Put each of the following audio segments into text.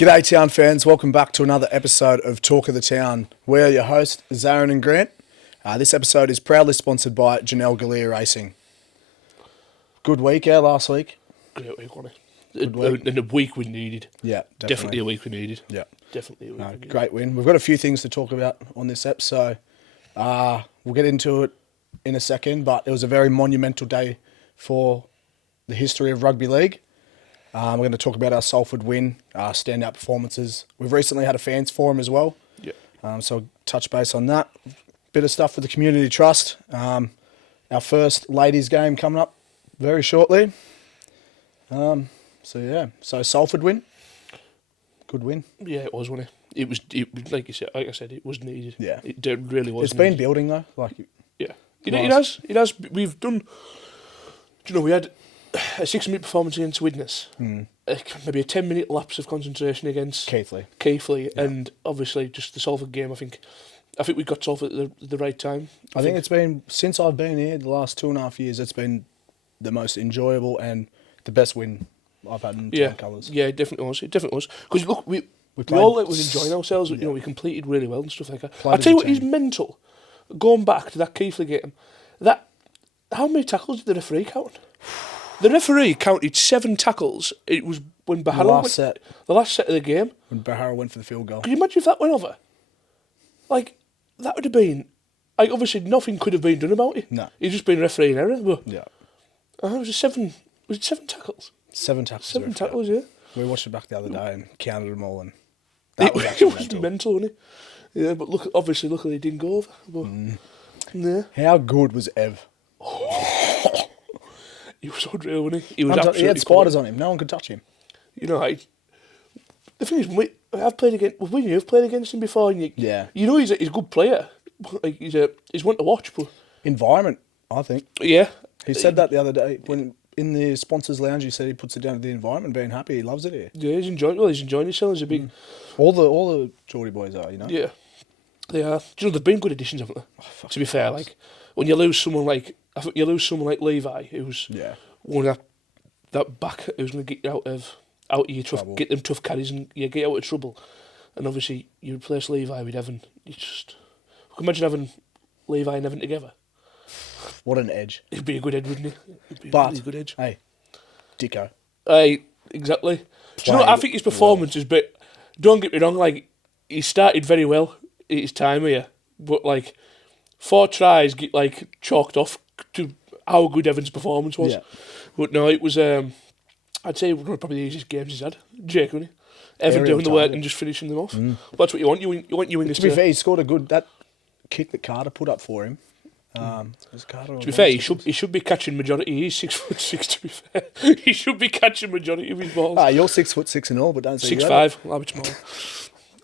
G'day Town fans, welcome back to another episode of Talk of the Town. We're your hosts, Zarin and Grant. This episode is proudly sponsored by Janelle Galea Racing. Good week, last week. Great week, wasn't it? Good week. And a week we needed. Yeah, Definitely a week we needed. Yeah. Definitely a week we needed. Great win. We've got a few things to talk about on this episode. We'll get into it in a second, but it was a very monumental day for the history of rugby league. We're going to talk about our Salford win, standout performances. We've recently had a fans forum as well. Yeah. So touch base on that. Bit of stuff with the community trust. Our first ladies game coming up very shortly. So Salford win. Good win. Yeah, it was, wasn't it? It was like I said, it was needed. Yeah. It really was. It's been building though. Yeah. It has. We've done. We had a 6-minute performance against Widnes. Maybe a 10-minute lapse of concentration against Keighley, yeah. And obviously just the Salford game. I think we got Salford at the right time. I think it's been, since I've been here, the last 2.5 years, it's been the most enjoyable and the best win I've had in Town colours. Yeah, it definitely was. Because look, we all was enjoying ourselves. Yeah. We completed really well and stuff like that. I tell you what, he's mental. Going back to that Keighley game, how many tackles did the referee count? The referee counted 7 tackles. It was when Bahara the last set of the game. When Bahara went for the field goal. Can you imagine if that went over? That would have been... obviously, nothing could have been done about it. No. He's just been refereeing error. But Yeah. it was 7 tackles? 7 tackles. 7 tackles, yeah. We watched it back the other day and counted them all, and It was actually was mental, wasn't it? Yeah, but luckily it didn't go over. But, yeah. How good was Ev? He was unreal, wasn't he? He had spiders on him. No one could touch him. The thing is, I've played against. You've played against him before, and he's a good player. He's one to watch. But Environment, I think. Yeah, He said that the other day when in the sponsors lounge. He said he puts it down to the environment, being happy. He loves it here. Yeah, he's enjoying himself. He's a big. All the Geordie boys are, Yeah, they are. They've been good additions, haven't they? To be fair, when you lose someone like Levi, who's one of that back who's going to get you out of your trouble, get them tough carries and get out of trouble. And obviously, you replace Levi with Evan. Imagine having Levi and Evan together. What an edge! It'd be a good edge, wouldn't it? It'd be a really good edge. Hey, Dicko. Exactly. Do you know what? I think his performance is bit. Don't get me wrong. He started very well at his time here, but 4 tries get chalked off to how good Evan's performance was. Yeah. But no, it was. I'd say one of probably the easiest games he's had. Jake, wasn't he? Evan doing the work and just finishing them off. That's what you want. You want your wingers to be fair, he scored a good kick that Carter put up for him. To be fair, he should be catching majority. He's 6'6". To be fair, he should be catching majority of his balls. You're 6'6" and all, but don't say 6'5". A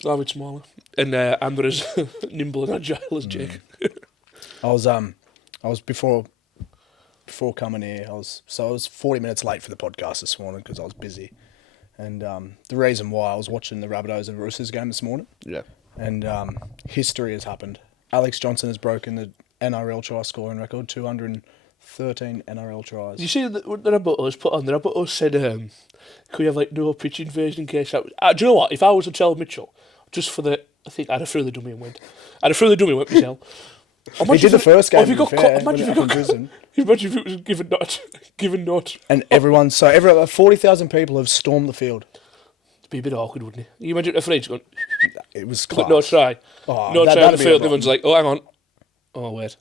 little bit smaller. And I'm not as nimble and agile as Jake. I was before coming here. I was 40 minutes late for the podcast this morning because I was busy, and the reason why I was watching the Rabbitohs and Roosters game this morning. Yeah. And history has happened. Alex Johnson has broken the NRL try scoring record, 213 NRL tries. You see the Rabbitohs put on? The Rabbitohs said, "Could we have no pitch invasion in case?" Do you know what? If I was to tell Mitchell, just for I think I'd have threw the dummy and went. myself. He did the first game. Imagine if it was given not. And everyone, 40,000 people have stormed the field. It'd be a bit awkward, wouldn't it? You imagine if the referee's gone. It was class. But no try. No try on the field. Everyone's like, "Oh, hang on. Oh, wait.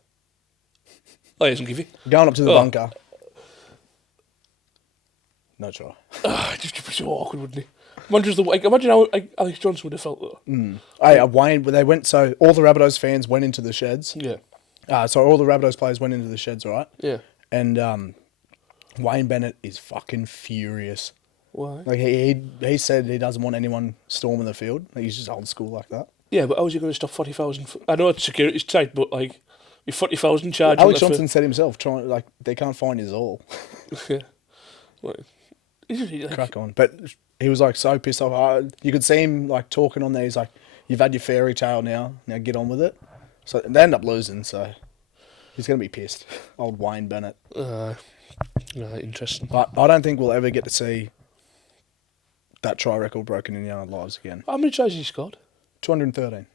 Oh, he doesn't give you." Going up to the bunker. No try. It'd just be so awkward, wouldn't it? Imagine how Alex Johnson would have felt though. Wayne, they went. So all the Rabbitohs fans went into the sheds. Yeah. So all the Rabbitohs players went into the sheds, right? Yeah. And Wayne Bennett is fucking furious. Why? He said he doesn't want anyone storming the field. He's just old school like that. Yeah, but how's he going to stop 40,000? I know security's tight, but with 40,000 charge. Alex Johnson said himself, they can't find his all. Yeah. Crack on. But he was so pissed off. You could see him talking on there. He's like, "You've had your fairy tale now get on with it." So they end up losing, so he's going to be pissed. Old Wayne Bennett. Interesting. But I don't think we'll ever get to see that try record broken in Young Lives again. How many tries has he scored? 213.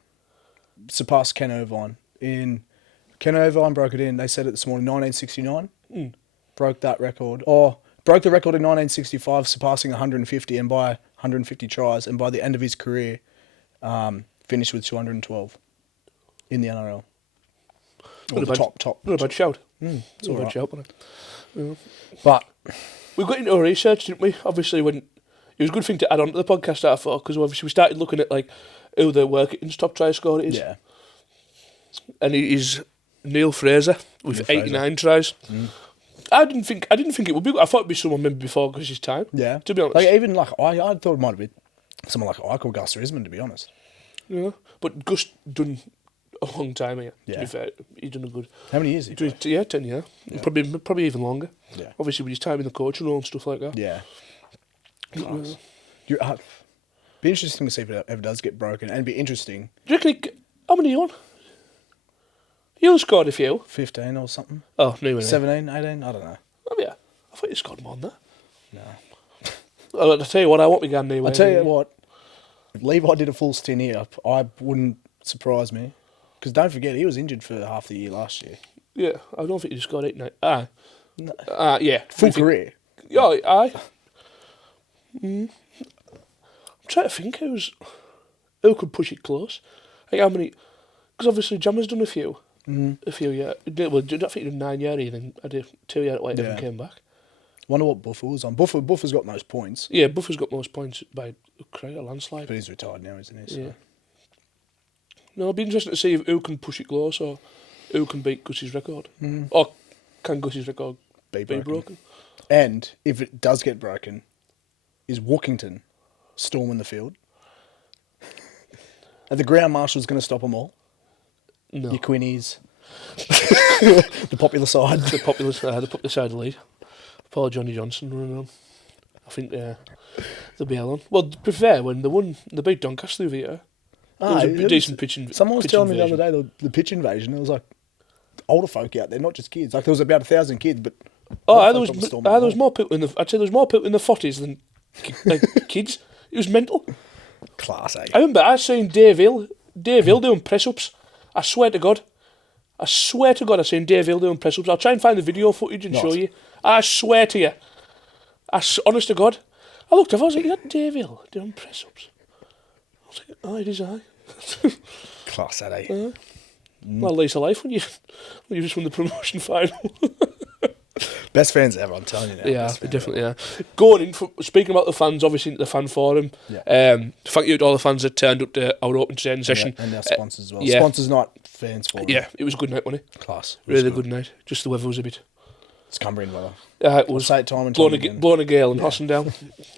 Surpassed Ken Irvine. Ken Irvine broke it in, they said it this morning, 1969. Broke that record. Broke the record in 1965, surpassing 150, and by 150 tries. And by the end of his career, finished with 212 in the NRL. Not a bad shout. It's Not a all bad right. shout, wasn't it? Yeah. But We got into our research, didn't we? Obviously, when it was a good thing to add on to the podcast, I thought, because obviously we started looking at like who the Workington's top try scorer is. yeah, And it is Neil Fraser with Neil Fraser. 89 tries. I didn't think it would be. I thought it'd be someone maybe before because his time. yeah. To be honest, like even like I thought it might have been someone like Ike or Gus Risman, to be honest. yeah. But Gus done a long time here. To Yeah. be fair, he's done a good. How many years? He played? 10 years. Yeah. Probably even longer. Yeah, Obviously, with his time in the coaching role and stuff like that. yeah. Class. Be interesting to see if it ever does get broken, and it'd be interesting. Do you reckon? How many you on? You scored a few. 15 or something. Oh, no, way. 17, 18, I don't know. Oh yeah, I thought you scored more than that. No. I'll tell you what, I won't be going anywhere. I'll tell you what, if Levi did a full stint here, I wouldn't surprise me. Because don't forget, he was injured for half the year last year. Yeah, I don't think you scored 8 9. No. Yeah. Full career. Yeah, aye. I'm trying to think who could push it close. Like how many? Because obviously Jammer's done a few. A few years. Well, I think he did 9 years, then I did 2 years at Whitehaven and came back. Wonder what Buffer was on. Buffer's got most points. Yeah, Buffer's got most points by a landslide. But he's retired now, isn't he? So. Yeah. No, it'll be interesting to see who can push it close or who can beat Gus's record. Or can Gus's record Be be broken? And if it does get broken, is Wookington storming the field? Are the ground marshals going to stop them all? No. Your Quinnies, the popular side. The popular side of the league. Poor Johnny Johnson running on. I think they'll be on. Well, to be fair, when they beat Doncaster the other year, it was a decent pitching. Someone was pitch telling invasion. me the other day the pitch invasion. It was like older folk out there, not just kids. Like there was about 1,000 kids, but Oh, there was more people in the. I'd say there was more people in the 40s than like kids. It was mental. Class, eh? I remember I seen Dave Hill doing press ups. I swear to God, I seen Dave Hill doing press ups. I'll try and find the video footage and show you. I swear to you, honest to God, I looked up. I was like, "Is that Dave Hill doing press ups?" I was like, "Oh, it is I." Class, that, eh? Well, lace of life when you just won the promotion final. Best fans ever, I'm telling you now. Yeah, Best fans definitely. Yeah. Going in, speaking about the fans, obviously into the fan forum. Yeah. Thank you to all the fans that turned up to our open training ever. session. Yeah, and our sponsors as well. yeah. Sponsors, not fans for them. Yeah, it was a good night, wasn't it? Class. It was Really good night. Just the weather was a bit. It's Cumbrian weather. It I'll was say it time and time again. blowing a gale and hossing down.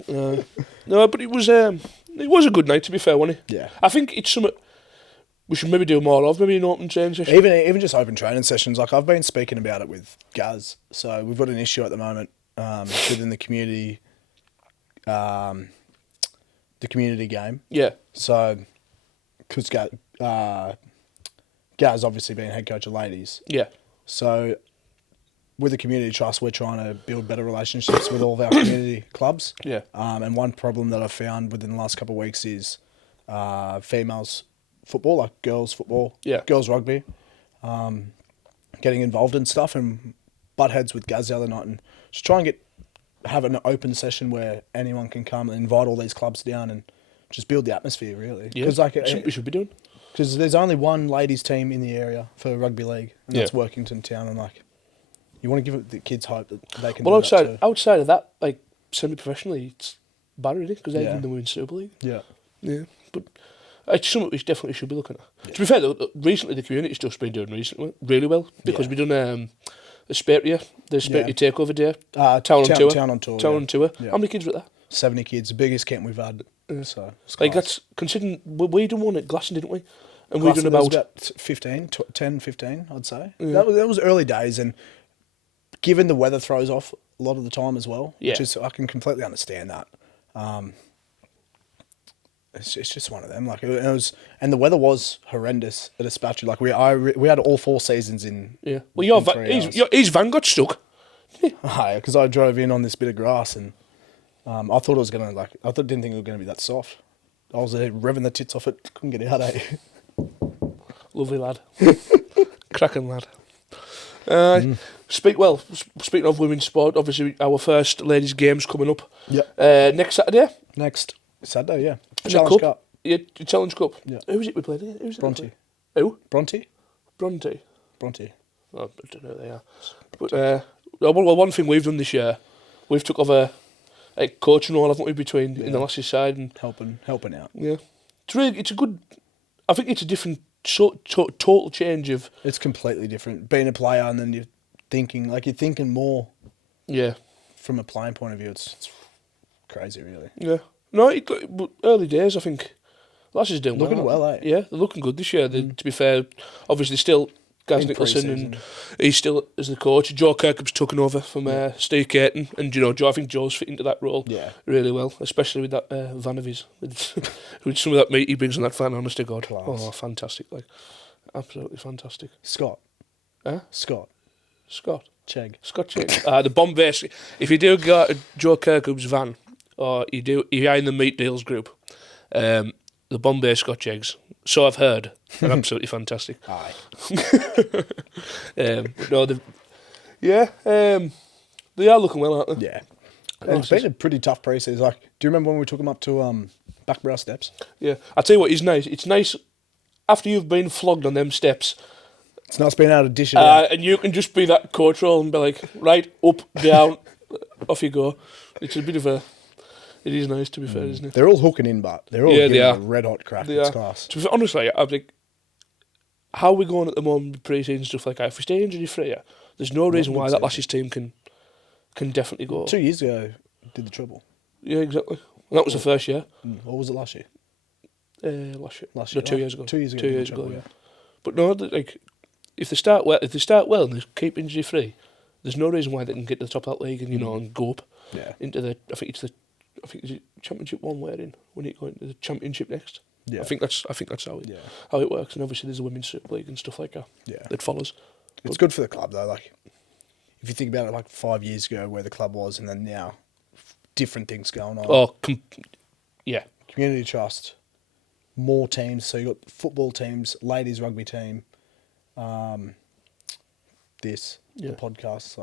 No, but it was a good night, to be fair, wasn't it? Yeah. I think it's something we should maybe do more of, maybe an open training session. Even just open training sessions, like I've been speaking about it with Gaz. So we've got an issue at the moment within the community game. Yeah. So, because Gaz obviously being head coach of ladies. Yeah. So, with the community trust, we're trying to build better relationships with all of our community clubs. Yeah. And one problem that I've found within the last couple of weeks is females football, like girls football, girls rugby, getting involved in stuff, and butt heads with Gaz the other night, and just try and have an open session where anyone can come and invite all these clubs down and just build the atmosphere, really. Yeah. Because like we should be doing. Because there's only one ladies team in the area for rugby league, and that's Workington Town, and like you want to give the kids hope that they can. Well, do that too. outside of that, like semi-professionally, it's bad already because they're in the Women's Super League. Yeah. Yeah, but it's something we definitely should be looking at. Yeah. To be fair, though, recently the community's just been doing really well because we've done the Spatia takeover day, town on tour. Yeah. How many kids were there? 70 kids, the biggest camp we've had. So like that's considering we done one at Glasson, didn't we? And we done about 15, 10, 15, I'd say. Yeah. That was early days, and given the weather throws off a lot of the time as well, which is, I can completely understand that. It's just one of them. Like it was, and the weather was horrendous at Espacio. Like we had all 4 seasons in. Yeah. Well, his van got stuck. Because I drove in on this bit of grass and I thought it was gonna didn't think it was gonna be that soft. I was revving the tits off it, couldn't get it out. Lovely lad, cracking lad. Speaking of women's sport, obviously our first ladies' games coming up. Yeah. Next Saturday. Next Saturday, yeah. Challenge Cup. Yeah, Challenge Cup. Yeah. Who was it we played? Who's it? Bronte. Who? Bronte. Bronte. Bronte. Oh, I don't know who they are. But well, one thing we've done this year, we've took over a coaching role, haven't we, between in the lasses side and helping out. Yeah, it's a good. I think it's a different total change of. It's completely different being a player, and then you're thinking more. Yeah. From a playing point of view, it's crazy, really. Yeah. No, but early days, I think. Lasses doing looking well, eh? Yeah, they're looking good this year. To be fair, obviously still Gaz Nicholson and he's still as the coach. Joe Kirkup's taken over from Steve Caton, and Joe, I think Joe's fit into that role really well, especially with that van of his, with some of that meat he brings on that van. Honest to God, class. Oh, fantastic! Absolutely fantastic. Scott. Scott Chegg. The Bombay. If you do go to Joe Kirkup's van, or you're in the meat deals group, the Bombay Scotch eggs, so I've heard, are absolutely fantastic. Aye. They are looking well, aren't they? Yeah. It's been a pretty tough pre-season. Do you remember when we took them up to Backbrow Steps? Yeah. I tell you what, it's nice. It's nice after you've been flogged on them steps. It's nice being able to dish it out. And you can just be that coach role and be like, right, up, down, off you go. It's a bit of a... It is nice, to be fair, isn't it? They're all hooking in, but they're all giving a red-hot crack. It's class. To be fair, honestly, I think, how are we going at the moment with pre-season stuff like that? If we stay injury-free, there's no reason why that Lashes team can definitely go. 2 years ago, did the treble. Yeah, exactly. And that was the first year. Or was it last year? Last year. Last year. No, 2 years ago. 2 years ago. 2 years ago, yeah. But no, if they start well and they keep injury-free, there's no reason why they can get to the top of that league and and go up into the. I think it's Championship 1 we're in. We need to go into the Championship next. Yeah. I think that's how it works. And obviously there's a Women's Super League and stuff like that. Yeah. That follows. It's good for the club though. If you think about it, 5 years ago where the club was, and then now, different things going on. Oh, Community trust, more teams. So you got football teams, ladies rugby team, the podcast.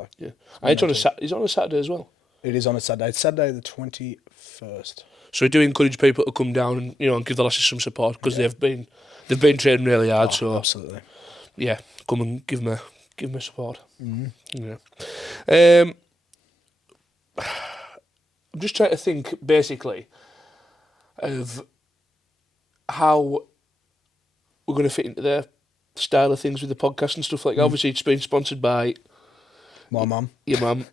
It's on a Saturday as well. It is on a Saturday. It's Saturday the 21st. So we do encourage people to come down and give the Lasses some support because they've been training really hard. So absolutely, come and give them support. Mm-hmm. Yeah. I'm just trying to think basically of how we're going to fit into their style of things with the podcast and stuff like that. Obviously, it's been sponsored by my mum. Your mum.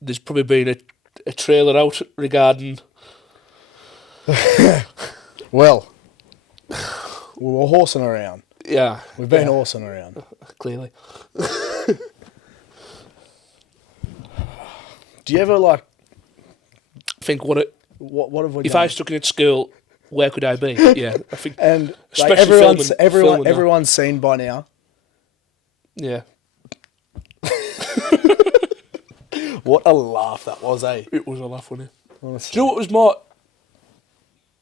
There's probably been a trailer out regarding. Well, we were horsing around. Yeah, we've been horsing around. Clearly. Do you ever think what have we if done? I stuck in at school, where could I be? Yeah, I think. And especially everyone's seen by now. Yeah. What a laugh that was, eh? It was a laugh, wasn't it? Honestly. Do you know what was more?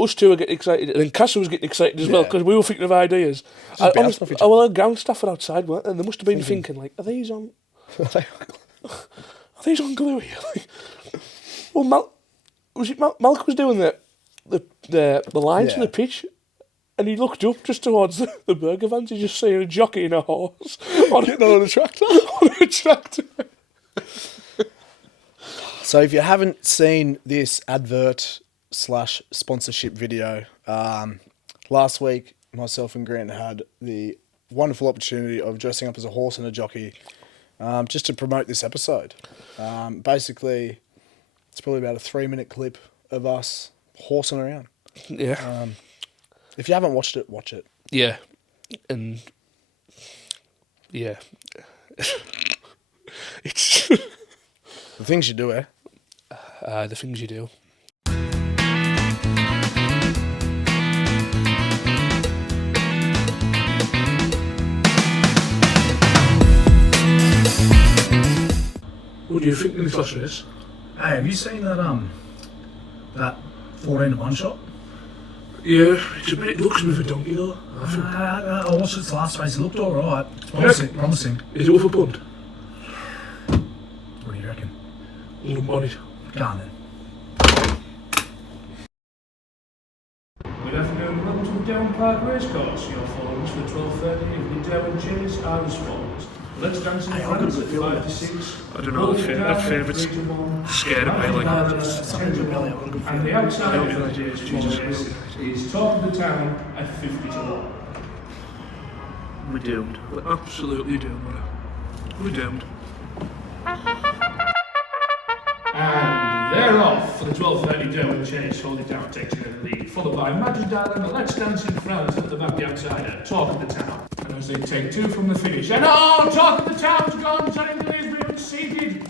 Us two were getting excited, and then Castle was getting excited as well because we were thinking of ideas. Our ground staff were outside, weren't they? And they must have been thinking, are these on? Are these on glue here? Well, Malcolm was doing the lines for the pitch, and he looked up just towards the burger vans. He just seeing a jockey and a horse on a tractor. On a tractor. So if you haven't seen this advert/sponsorship video, last week myself and Grant had the wonderful opportunity of dressing up as a horse and a jockey just to promote this episode. Basically, it's probably about a 3-minute clip of us horsing around. Yeah. If you haven't watched it, watch it. Yeah. And yeah. It's the things you do, eh? The things you do. What do you think in this last race? Hey, have you seen that 14 to 1 shot? Yeah, it looks a bit of a donkey though. I watched its last race. It looked alright. Promising. Is it worth a punt? What do you reckon? Lump on it. Go on then. Good afternoon, welcome to the Down Park Racecourse. Your forms for 12:30 of the Down Chase are as follows. Let's dance in France at 5 to 6. I don't know, that favourite's scared of me, like. And the outside of the Chase is Talk of the Town at 50 to 1. We're doomed. We're absolutely doomed. We're doomed. And they're off for the 12:30 Down Chase. Hold it down, takes it in the lead. Followed by Magic Island, Let's Dance in France at the back, the outsider, Talk of the Town. And as they take two from the finish, and oh, Talk of the Town's gone, Johnny Blaze been unseated.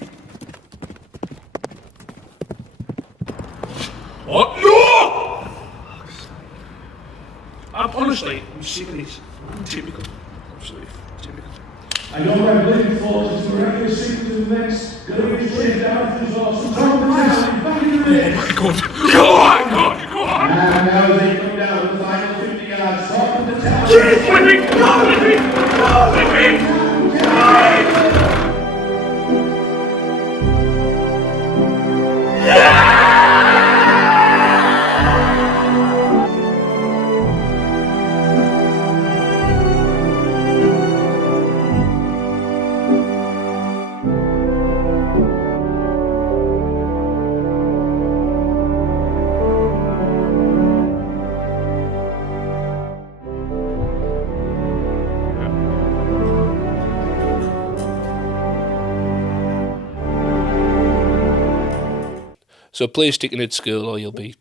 What? No! Honestly, I'm sick of this. Typical. Absolutely typical. And your ability forces to regular seat to the next. Going to be down to the horse. Talk of the Town, back in the lead. Go on! And now they come down to the final 50 yards. Talk of the Town. Yes, with me! Go with me! Go with me! So please stick in at school or you'll be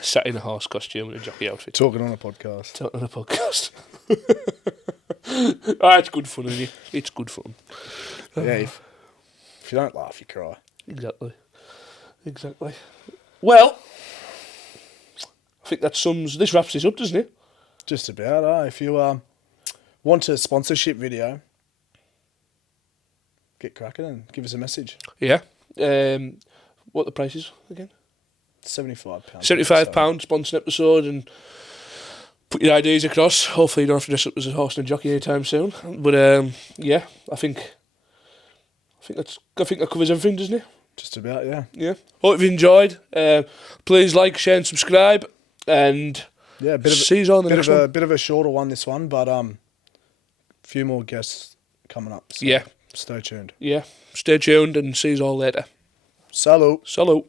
sat in a horse costume and a jockey outfit. Talking on a podcast. Talking on a podcast. It's good fun, isn't it? It's good fun. Yeah, if you don't laugh, you cry. Exactly. Well, I think this wraps this up, doesn't it? Just about, If you want a sponsorship video, get cracking and give us a message. Yeah. What the price is again? £75. £75, sponsor an episode and put your ideas across. Hopefully you don't have to dress up as a horse and a jockey anytime soon. But yeah, I think that covers everything, doesn't it? Just about, yeah. Yeah. Hope you've enjoyed. Please like, share and subscribe. And yeah, see you on the next one. A bit of a shorter one, this one, but a few more guests coming up. So yeah. Stay tuned. Yeah. Stay tuned and see you all later. Salut. Salut.